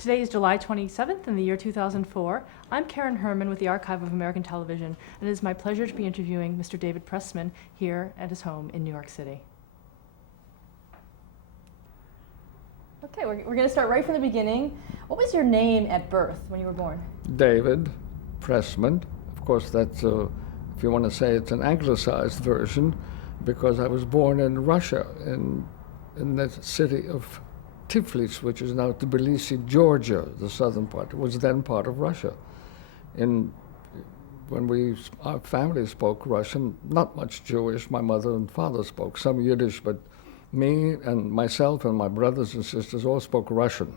Today is July 27th in the year 2004. I'm Karen Herman with the Archive of American Television, and it is my pleasure to be interviewing Mr. David Pressman here at his home in New York City. Okay, we're going to start right from the beginning. What was your name at birth when you were born? David Pressman. Of course, that's, if you want to say it's an anglicized version, because I was born in Russia, in the city of Tiflis, which is now Tbilisi, Georgia, the southern part. It was then part of Russia. When our family spoke Russian, not much Jewish. My mother and father spoke some Yiddish, but me and myself and my brothers and sisters all spoke Russian.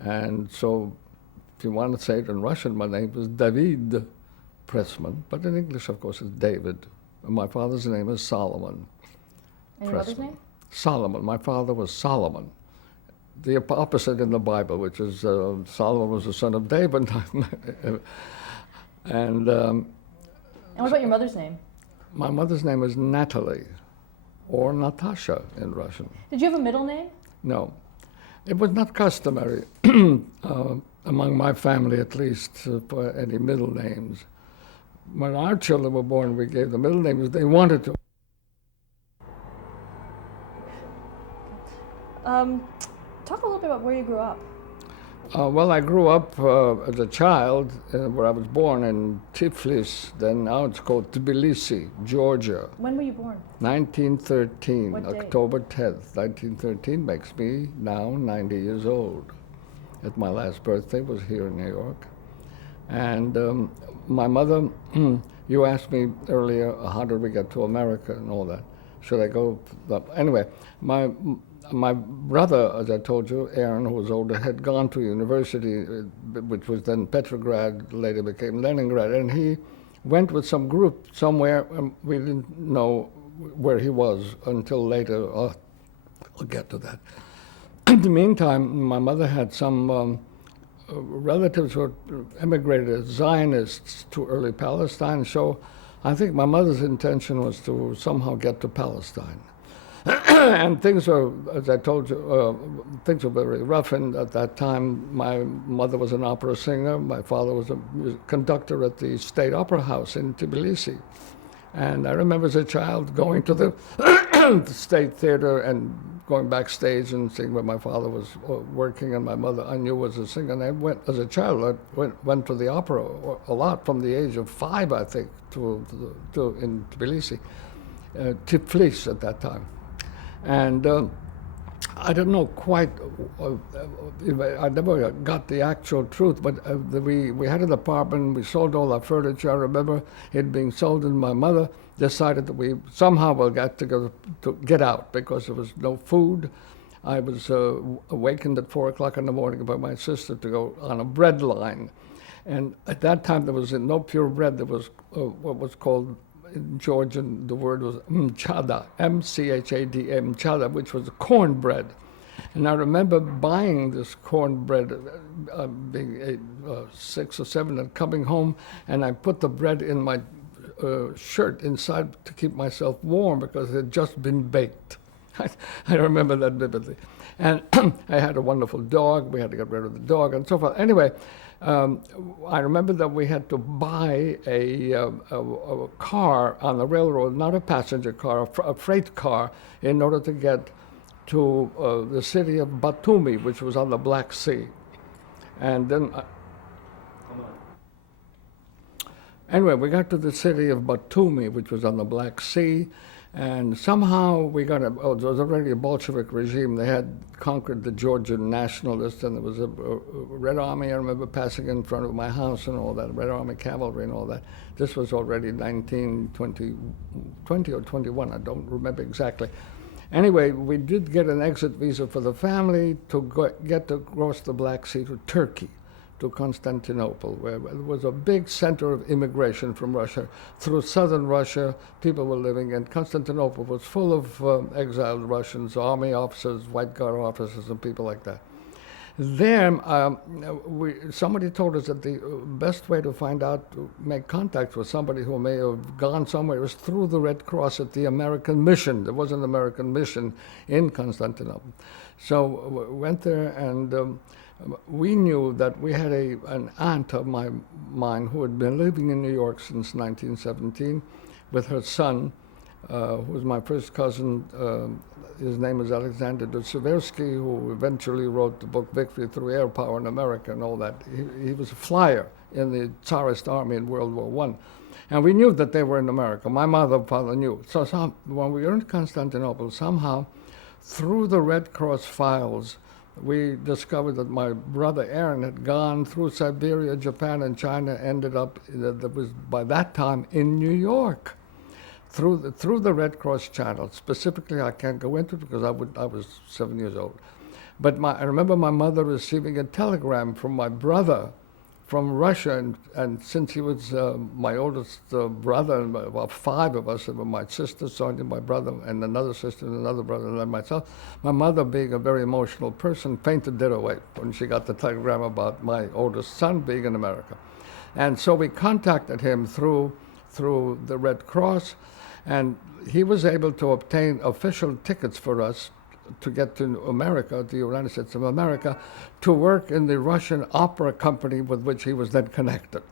And so, if you want to say it in Russian, my name was David Pressman, but in English, of course, it's David. And my father's name is Solomon. And your mother's name? Solomon. My father was Solomon. The opposite in the Bible, which is Solomon was the son of David. And what about your mother's name? My mother's name is Natalie, or Natasha in Russian. Did you have a middle name? No. It was not customary, among my family at least, for any middle names. When our children were born, we gave them middle names they wanted to. Talk a little bit about where you grew up. Well, I grew up as a child where I was born in Tiflis, then now it's called Tbilisi, Georgia. When were you born? 1913, What date? October 10th. 1913 makes me now 90 years old. At my last birthday was here in New York. And my mother, you asked me earlier, how did we get to America and all that? Should I go? Anyway, my brother, as I told you, Aaron, who was older, had gone to university, which was then Petrograd, later became Leningrad, and he went with some group somewhere, and we didn't know where he was until later. I'll get to that. In the meantime, my mother had some relatives who emigrated as Zionists to early Palestine, so I think my mother's intention was to somehow get to Palestine. And things are, as I told you, things were very rough. And at that time, my mother was an opera singer. My father was a conductor at the State Opera House in Tbilisi. And I remember as a child going to the the State Theater and going backstage and seeing where my father was working, and my mother I knew was a singer. And I went, as a child, I went to the opera a lot from the age of 5, I think, to in Tbilisi, Tiflis at that time. And I don't know quite, I never got the actual truth, but we had an apartment, we sold all our furniture. I remember it being sold, and my mother decided that we somehow will get to get out because there was no food. I was awakened at 4 o'clock in the morning by my sister to go on a bread line. And at that time there was no pure bread, there was what was called, in Georgian, the word was mchada, M-C-H-A-D-A, mchada, which was cornbread. And I remember buying this cornbread, being 6 or 7, and coming home, and I put the bread in my shirt inside to keep myself warm because it had just been baked. I remember that vividly. And I had a wonderful dog. We had to get rid of the dog and so forth. Anyway, I remember that we had to buy a car on the railroad, not a passenger car, a freight car, in order to get to the city of Batumi, which was on the Black Sea. And then, anyway, we got to the city of Batumi, which was on the Black Sea. And somehow we got there was already a Bolshevik regime. They had conquered the Georgian nationalists, and there was a Red Army, I remember, passing in front of my house and all that, Red Army cavalry and all that. This was already 1920 or 21, I don't remember exactly. Anyway, we did get an exit visa for the family to get across the Black Sea to Turkey, to Constantinople, where there was a big center of immigration from Russia. Through southern Russia, people were living, and Constantinople was full of exiled Russians, army officers, White Guard officers, and people like that. There, somebody told us that the best way to find out, to make contact with somebody who may have gone somewhere was through the Red Cross at the American Mission. There was an American mission in Constantinople. So we went there, and we knew that we had an aunt of mine who had been living in New York since 1917 with her son, who was my first cousin. His name is Alexander Dostoevsky, who eventually wrote the book Victory Through Air Power in America and all that. He was a flyer in the Tsarist army in World War I. And we knew that they were in America. My mother and father knew. So when we were in Constantinople, somehow, through the Red Cross files, we discovered that my brother Aaron had gone through Siberia, Japan, and China, ended up, that was by that time in New York, through the Red Cross channel. Specifically, I can't go into it because I was 7 years old. But I remember my mother receiving a telegram from my brother from Russia, and since he was my oldest brother, and about 5 of us, my sister, Sonia, my brother, and another sister, and another brother, and then myself, my mother, being a very emotional person, fainted dead away when she got the telegram about my oldest son being in America. And so we contacted him through the Red Cross, and he was able to obtain official tickets for us to get to America, the United States of America, to work in the Russian opera company with which he was then connected.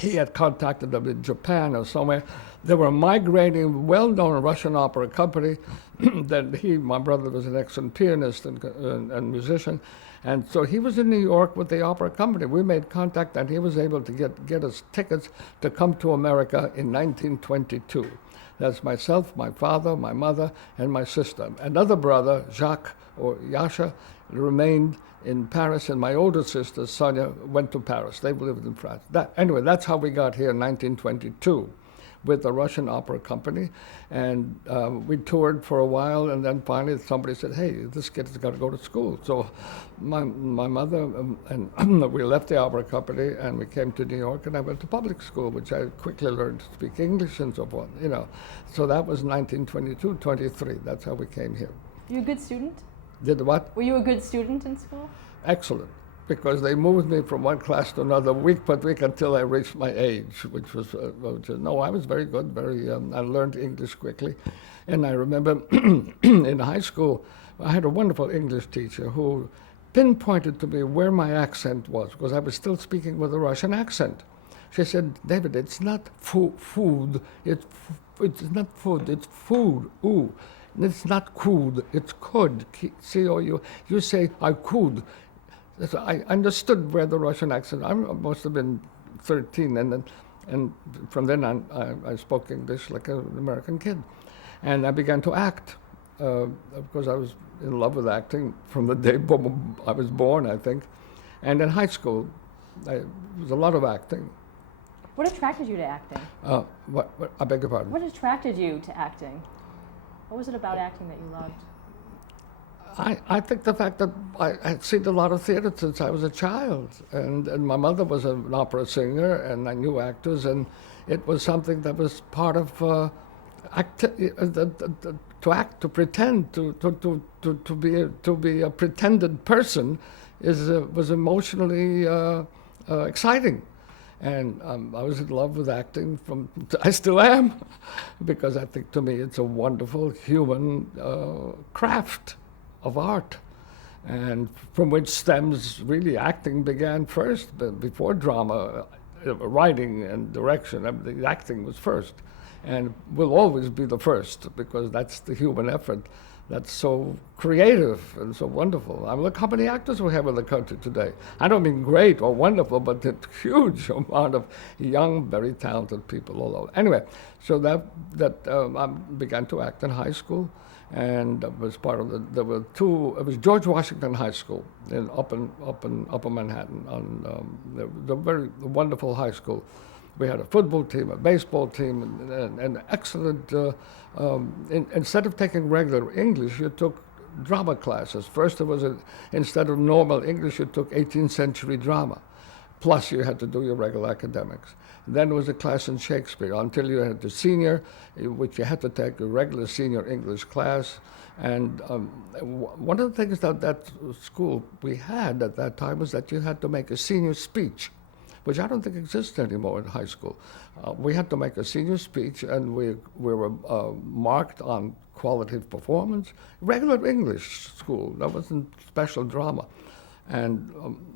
He had contacted them in Japan or somewhere. They were migrating, well-known Russian opera company. That my brother was an excellent pianist and musician. And so he was in New York with the opera company. We made contact, and he was able to get us tickets to come to America in 1922. That's myself, my father, my mother, and my sister. Another brother, Jacques, or Yasha, remained in Paris, and my older sister, Sonia, went to Paris. They lived in France. Anyway, that's how we got here in 1922 with the Russian opera company. And we toured for a while, and then finally somebody said, hey, this kid's got to go to school. So my mother and we left the opera company, and we came to New York, and I went to public school, which I quickly learned to speak English and so forth, you know. So that was 1922, 23. That's how we came here. You a good student? Did what? Were you a good student in school? Excellent, because they moved me from one class to another week by week until I reached my age, which was, no, I was very good, I learned English quickly. And I remember in high school, I had a wonderful English teacher who pinpointed to me where my accent was, because I was still speaking with a Russian accent. She said, David, it's not food, it's not food, it's food, ooh. It's not could, it's could, C-O-U. You say, I could. So I understood where the Russian accent, I must have been 13, and from then on, I spoke English like an American kid. And I began to act. Of course, I was in love with acting from the day I was born, I think. And in high school, there was a lot of acting. What attracted you to acting? I beg your pardon? What attracted you to acting? What was it about acting that you loved? I think the fact that I had seen a lot of theater since I was a child, and my mother was an opera singer, and I knew actors, and it was something that was part of to act, to pretend, to be a pretended person, was emotionally exciting. And I was in love with acting I still am, because I think to me it's a wonderful human craft of art, and from which stems really acting began first, before drama, writing and direction. I mean, the acting was first, and will always be the first, because that's the human effort that's so creative and so wonderful. I mean, look how many actors we have in the country today. I don't mean great or wonderful, but a huge amount of young, very talented people all over. Anyway, so I began to act in high school, and was part of there were two. It was George Washington High School up in Upper Manhattan, the very wonderful high school. We had a football team, a baseball team, and excellent. Instead of taking regular English, you took drama classes. First, instead of normal English, you took 18th century drama. Plus, you had to do your regular academics. Then there was a class in Shakespeare until you had the senior, which you had to take a regular senior English class. And one of the things that school we had at that time was that you had to make a senior speech, which I don't think exists anymore in high school. We had to make a senior speech, and we were marked on qualitative performance. Regular English school, that wasn't special drama. And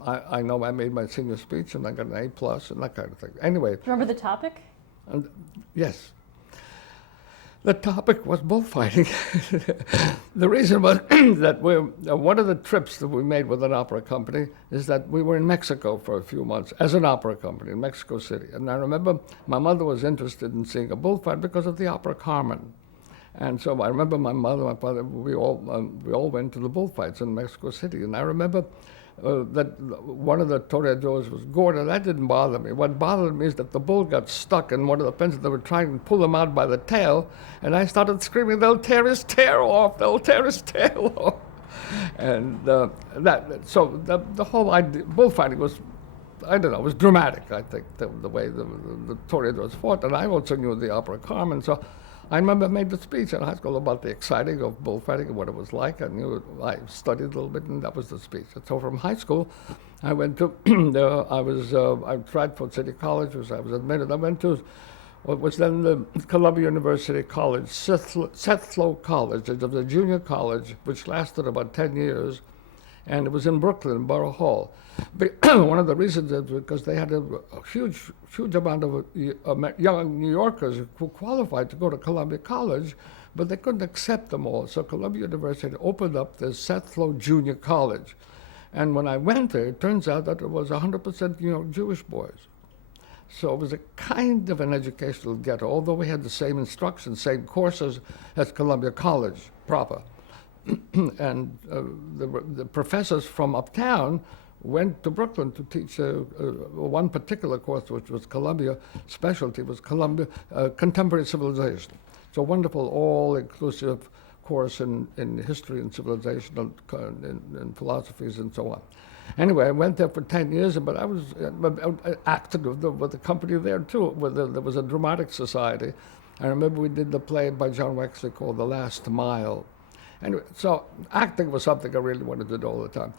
I know I made my senior speech and I got an A plus and that kind of thing. Anyway, Remember the topic? and yes. The topic was bullfighting. The reason was that one of the trips that we made with an opera company is that we were in Mexico for a few months as an opera company in Mexico City. And I remember my mother was interested in seeing a bullfight because of the opera Carmen. And so I remember my mother, my father, we all went to the bullfights in Mexico City. And I remember that one of the toreadors was gored, and that didn't bother me. What bothered me is that the bull got stuck in one of the fences. They were trying to pull him out by the tail, and I started screaming, "They'll tear his tail off! They'll tear his tail off!" And so the whole idea, bullfighting was, I don't know, it was dramatic, I think, the way the toreadors fought. And I also knew the opera Carmen, so I remember I made the speech in high school about the exciting of bullfighting and what it was like. I studied a little bit, and that was the speech. And so from high school, I went to, I tried for City College, I was admitted. I went to what was then the Columbia University College, Sethlow College. It was a junior college, which lasted about 10 years. And it was in Brooklyn, Borough Hall. But one of the reasons is because they had a huge amount of young New Yorkers who qualified to go to Columbia College, but they couldn't accept them all. So Columbia University opened up the Sethlow Junior College. And when I went there, it turns out that it was 100% New York Jewish boys. So it was a kind of an educational ghetto, although we had the same instruction, same courses as Columbia College proper. And the professors from uptown went to Brooklyn to teach one particular course, which was Columbia specialty, was Columbia Contemporary Civilization. It's a wonderful, all-inclusive course in history and civilization and philosophies and so on. Anyway, I went there for 10 years, but I was active with the company there too. There was a dramatic society. I remember we did the play by John Wexley called The Last Mile. Anyway, so acting was something I really wanted to do all the time.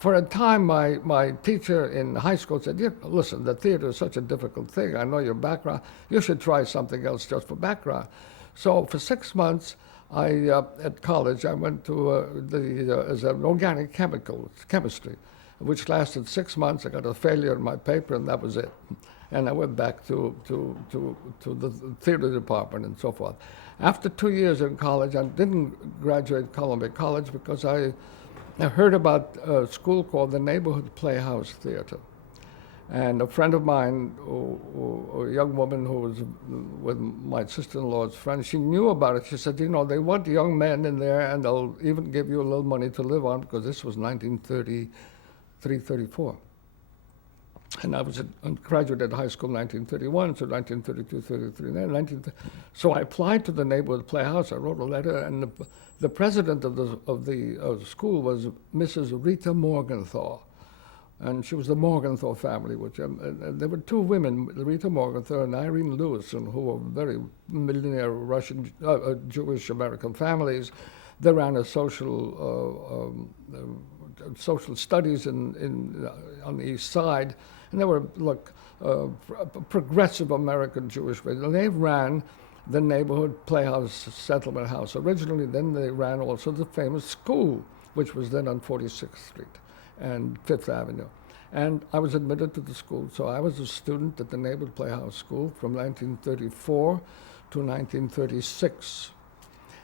For a time, my teacher in high school said, "Yeah, listen, the theater is such a difficult thing. I know your background. You should try something else just for background." So for 6 months, at college, I went to as an organic chemistry, which lasted 6 months. I got a failure in my paper, and that was it. And I went back to the theater department and so forth. After 2 years in college, I didn't graduate Columbia College because I heard about a school called the Neighborhood Playhouse Theater. And a friend of mine, a young woman who was with my sister-in-law's friend, she knew about it. She said, "You know, they want young men in there, and they'll even give you a little money to live on," because this was 1933, 34. And I was a graduate high school in 1931, so 1932, 33. So I applied to the Neighborhood Playhouse. I wrote a letter, and the president of the school was Mrs. Rita Morgenthau. And she was the Morgenthau family, which there were two women, Rita Morgenthau and Irene Lewison, who were very millionaire Russian, Jewish American families. They ran a social studies on the East Side, and they were progressive American Jewish women. And they ran the Neighborhood Playhouse Settlement House originally. Then they ran also the famous school, which was then on 46th Street and Fifth Avenue. And I was admitted to the school. So I was a student at the Neighborhood Playhouse School from 1934 to 1936.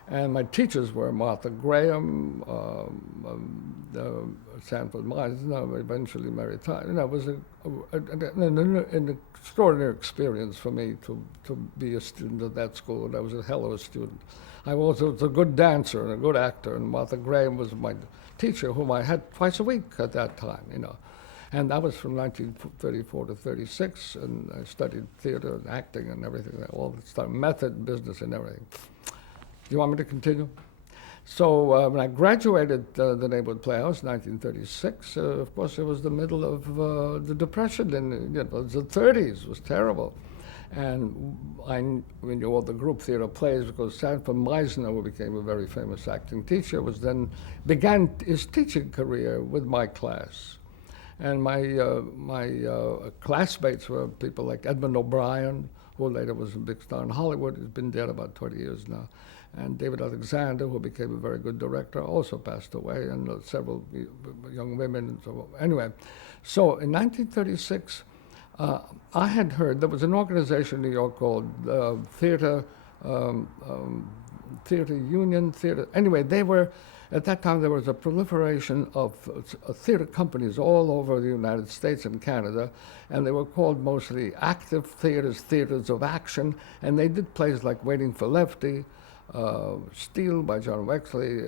And my teachers were Martha Graham, Sanford Myers, eventually Mary Tyler. It was an extraordinary experience for me to be a student at that school, and I was a hell of a student. I also was a good dancer and a good actor, and Martha Graham was my teacher, whom I had twice a week at that time, And that was from 1934 to 36, and I studied theater and acting and everything, all the stuff, method, business, and everything. Do you want me to continue? So when I graduated the Neighborhood Playhouse in 1936, of course, it was the middle of the Depression, and it was the 30s. It was terrible. And I knew all the group theater plays because Sanford Meisner, who became a very famous acting teacher, began his teaching career with my class. And my classmates were people like Edmund O'Brien, who later was a big star in Hollywood. He's been dead about 20 years now. And David Alexander, who became a very good director, also passed away, and several young women. And so anyway, so in 1936, I had heard there was an organization in New York called um, um, Theater Union, Theater. Anyway, they were, at that time, there was a proliferation of theater companies all over the United States and Canada, and they were called mostly active theaters, theaters of action, and they did plays like Waiting for Lefty, Steel by John Wexley,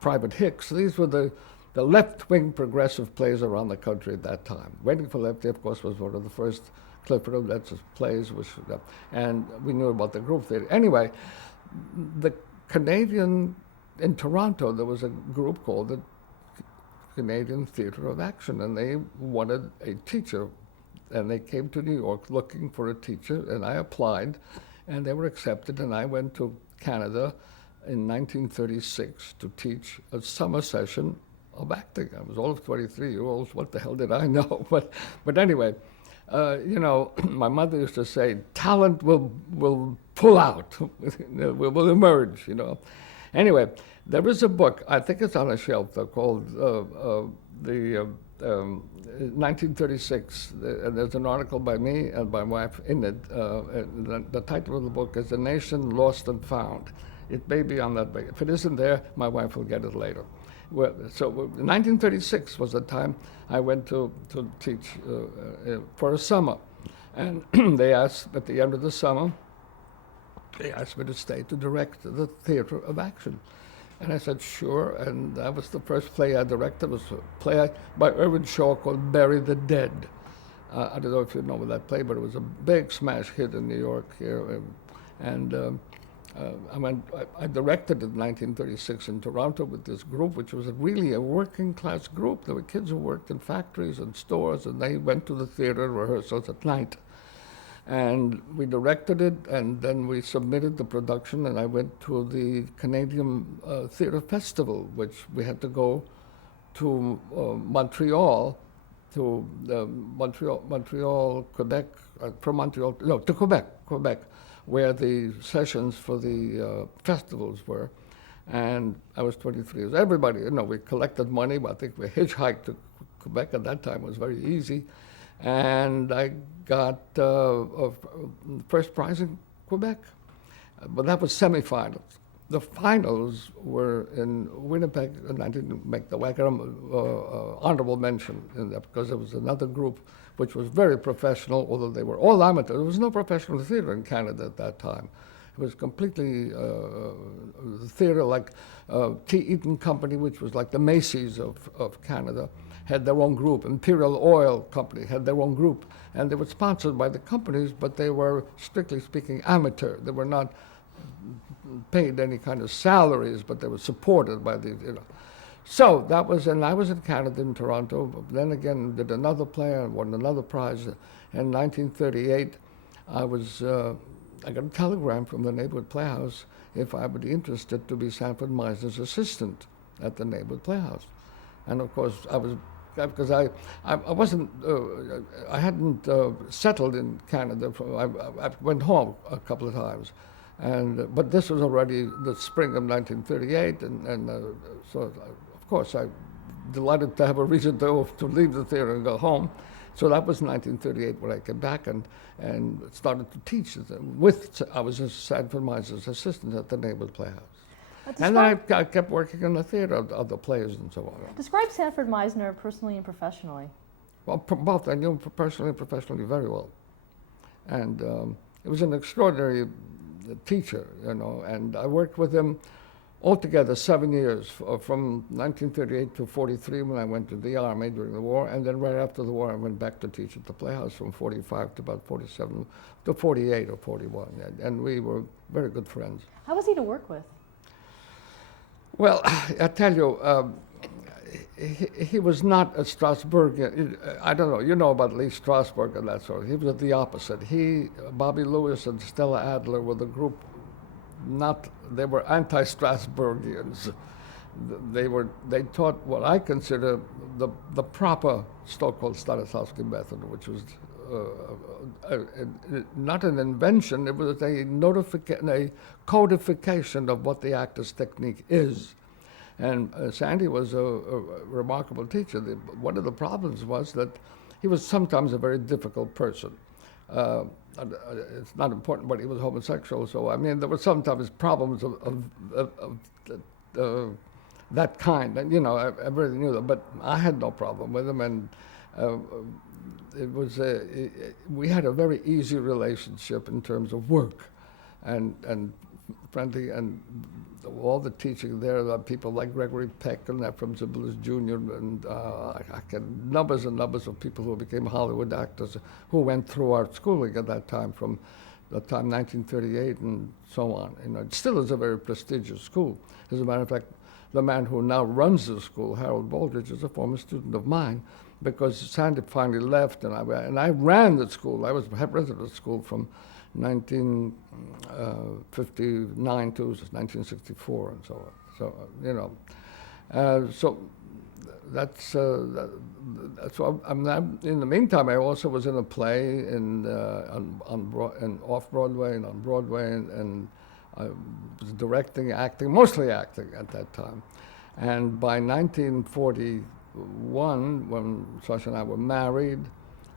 Private Hicks. These were the left-wing progressive plays around the country at that time. Waiting for Lefty, of course, was one of the first Clifford Odets' plays, and we knew about the group theater. Anyway, the Canadian, in Toronto, there was a group called the Canadian Theatre of Action, and they wanted a teacher, and they came to New York looking for a teacher, and I applied, and they were accepted, and I went to Canada in 1936 to teach a summer session of acting. I was all of 23-year-olds. What the hell did I know? But anyway, you know, my mother used to say, talent will pull out, will emerge, you know. Anyway, there is a book, I think it's on a shelf, called the 1936, and there's an article by me and my wife in it. The title of the book is The Nation Lost and Found. It may be on that way. If it isn't there, my wife will get it later. Well, so 1936 was the time I went to teach for a summer. And they asked, at the end of the summer, they asked me to stay to direct the Theatre of Action. And I said, sure, and that was the first play I directed. It was a play by Irwin Shaw called Bury the Dead. I don't know if you know that play, but it was a big smash hit in New York here. I directed it in 1936 in Toronto with this group, which was really a working class group. There were kids who worked in factories and stores, and they went to the theater rehearsals at night. And we directed it, and then we submitted the production, and I went to the Canadian Theatre Festival, which we had to go to Montreal, to Montreal, Quebec, from Montreal, no, to Quebec, where the sessions for the festivals were. And I was 23 years. Everybody, you know, we collected money. I think we hitchhiked to Quebec at that time. It was very easy. And I got first prize in Quebec. But that was semifinals. The finals were in Winnipeg, and I didn't make the honorable mention in that because there was another group which was very professional, although they were all amateur. There was no professional theater in Canada at that time. It was completely theater like T. Eaton Company, which was like the Macy's of Canada, had their own group. Imperial Oil Company had their own group. And they were sponsored by the companies, but they were, strictly speaking, amateur. They were not paid any kind of salaries, but they were supported by the, you know. So that was, and I was in Canada, in Toronto, but then again did another play and won another prize. In 1938, I got a telegram from the neighborhood playhouse if I would be interested to be Sanford Meisner's assistant at the neighborhood playhouse. And of course, I was, because I wasn't, I hadn't settled in Canada. I went home a couple of times. But this was already the spring of 1938, and so of course I delighted to have a reason to leave the theater and go home. So that was 1938 when I came back and started to teach. I was a Sanford Meisner's assistant at the neighborhood playhouse. And then I kept working in the theater, other plays and so on. Describe Sanford Meisner personally and professionally. Well, both. I knew him personally and professionally very well. And it was an extraordinary teacher, you know, and I worked with him altogether 7 years, from 1938 to 43 when I went to the Army during the war, and then right after the war I went back to teach at the Playhouse from 45 to about 47, to 48 or 41, and we were very good friends. How was he to work with? Well, I tell you, he was not a Strasbergian. I don't know, you know about Lee Strasberg and that sort of. He was the opposite. Bobby Lewis and Stella Adler were the group, they were anti-Strasbergians. They taught what I consider the proper Stockholm Stanislavski method, which was not an invention, it was a codification of what the actor's technique is. And Sandy was a remarkable teacher. One of the problems was that he was sometimes a very difficult person. It's not important, but he was homosexual, so I mean, there were sometimes problems of that kind, and everybody knew that. But I had no problem with him, and it was we had a very easy relationship in terms of work, and friendly, and all the teaching there, people like Gregory Peck and Ephraim Zimbalist Jr. and I can numbers and numbers of people who became Hollywood actors who went through our schooling at that time, from the time 1938 and so on. It still is a very prestigious school. As a matter of fact, the man who now runs the school, Harold Baldridge, is a former student of mine, because Sandy finally left, and I ran the school. I was head president of the school from 1959 to 1964 and so on. So, so that's in the meantime, I also was in a play off Broadway and on Broadway, and I was directing, acting, mostly acting at that time. And by 1941, when Sasha and I were married,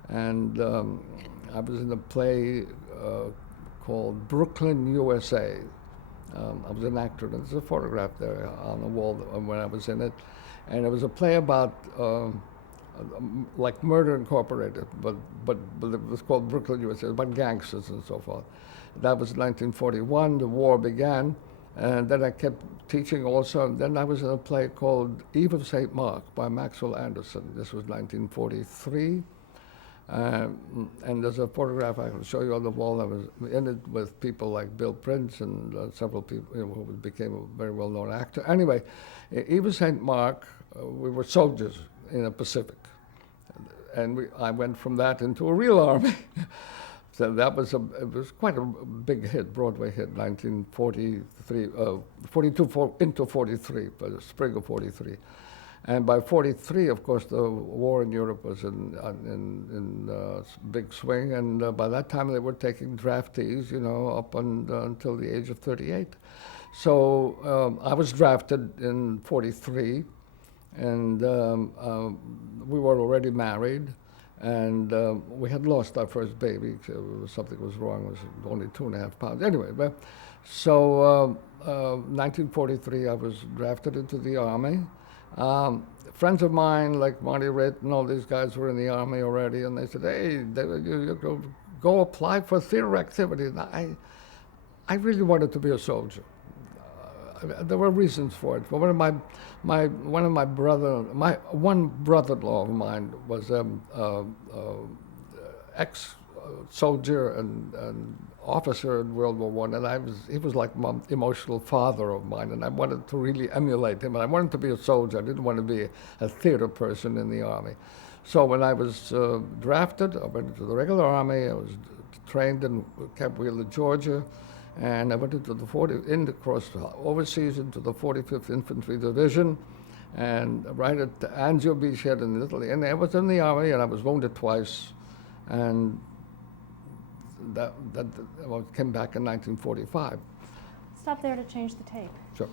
and I was in a play called Brooklyn, USA. I was an actor, and there's a photograph there on the wall when I was in it. And it was a play about like Murder Incorporated, but it was called Brooklyn, USA, about gangsters and so forth. That was 1941, the war began, and then I kept teaching also. And then I was in a play called Eve of St. Mark by Maxwell Anderson. This was 1943. And there's a photograph I can show you on the wall. I was in it with people like Bill Prince and several people who became a very well-known actor. Anyway, Eve of St. Mark, we were soldiers in the Pacific. And I went from that into a real army. So that was it was quite a big hit, Broadway hit, 1943, 42 into 43, by the spring of 43. And by 43, of course, the war in Europe was in big swing, and by that time they were taking draftees, up until the age of 38. So I was drafted in 43, and we were already married, and we had lost our first baby. Something was wrong. It was only 2.5 pounds. Anyway, so 1943, I was drafted into the Army. Friends of mine like Marty Ritt and all these guys were in the Army already, and they said, "Hey, David, you go apply for theater activity." And I really wanted to be a soldier. There were reasons for it. But one brother-in-law of mine was ex-soldier and officer in World War I, and he was like my emotional father of mine, and I wanted to really emulate him, and I wanted to be a soldier. I didn't want to be a theater person in the Army. So when I was drafted, I went into the regular Army. I was trained in Camp Wheeler, Georgia, and I went into across overseas into the 45th Infantry Division, and right at the Anzio Beachhead in Italy. And I was in the Army, and I was wounded twice, and I came back in 1945. Stop there to change the tape. Sure.